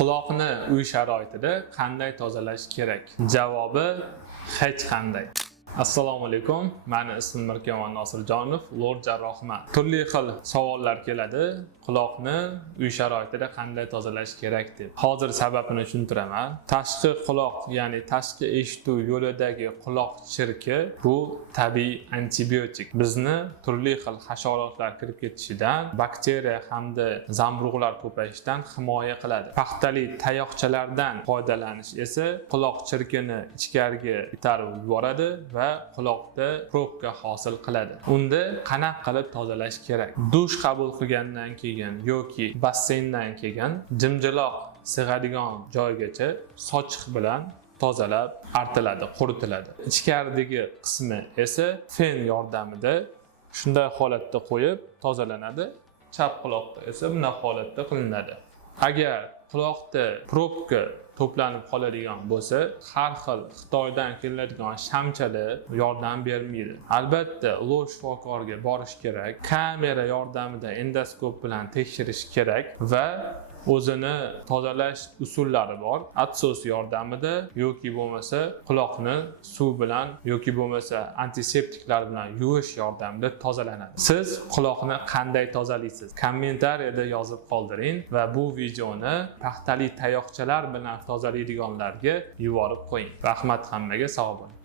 Quloqni uy sharoitida qanday tozalash kerak? Javobi hech qanday. Assalomu alaykum. Meni ismim Mirkamon Nosirjonov, lord jarrohman. Turli xil savollar keladi. Quloqni uy sharoitida qanday tozalash kerak deb. Hozir sababini tushuntiraman. Tashqi quloq, ya'ni tashqi eshituv yo'lidagi quloq chirki bu tabiiy antibiotik. Bizni turli xil hasharotlar kirib ketishidan, bakteriya hamda zamburug'lar ko'payishidan himoya qiladi. Paxtali tayoqchalardan foydalanish esa quloq chirkini ichkariga itarib yuboradi va quloqda probka hosil qiladi. Unda qanaqa qilib tozalash kerak? Dush qabul qilgandan keyin yoki basseyndan keyin jimjiloq sig'adigan joygacha sochiq bilan tozalab artiladi, quritiladi. Ichkaridagi qismi esa fen yordamida shunday holatda qo'yib tozalanadi. Chap quloqda esa bunday holatda qilinadi. Agar quloqda probka to'planib qoladigan bo'lsa, har xil Xitoydan keladigan shamchalar yordam bermaydi. Albatta, ulug' shifokorga borish kerak, kamera yordamida endoskop bilan tekshirish kerak va o'zini tozalash usullari bor. Atsos yordamida yoki bo'lmasa quloqni suv bilan yoki bo'lmasa antiseptiklar bilan yuvish yordamida tozalanadi. Siz quloqni qanday tozalaysiz? Kommentariyada yozib qoldiring va bu videoni paxtali tayoqchalar bilan tozalaydiganlarga yuborib qo'ying. Rahmat hammaga, sog' bo'ling.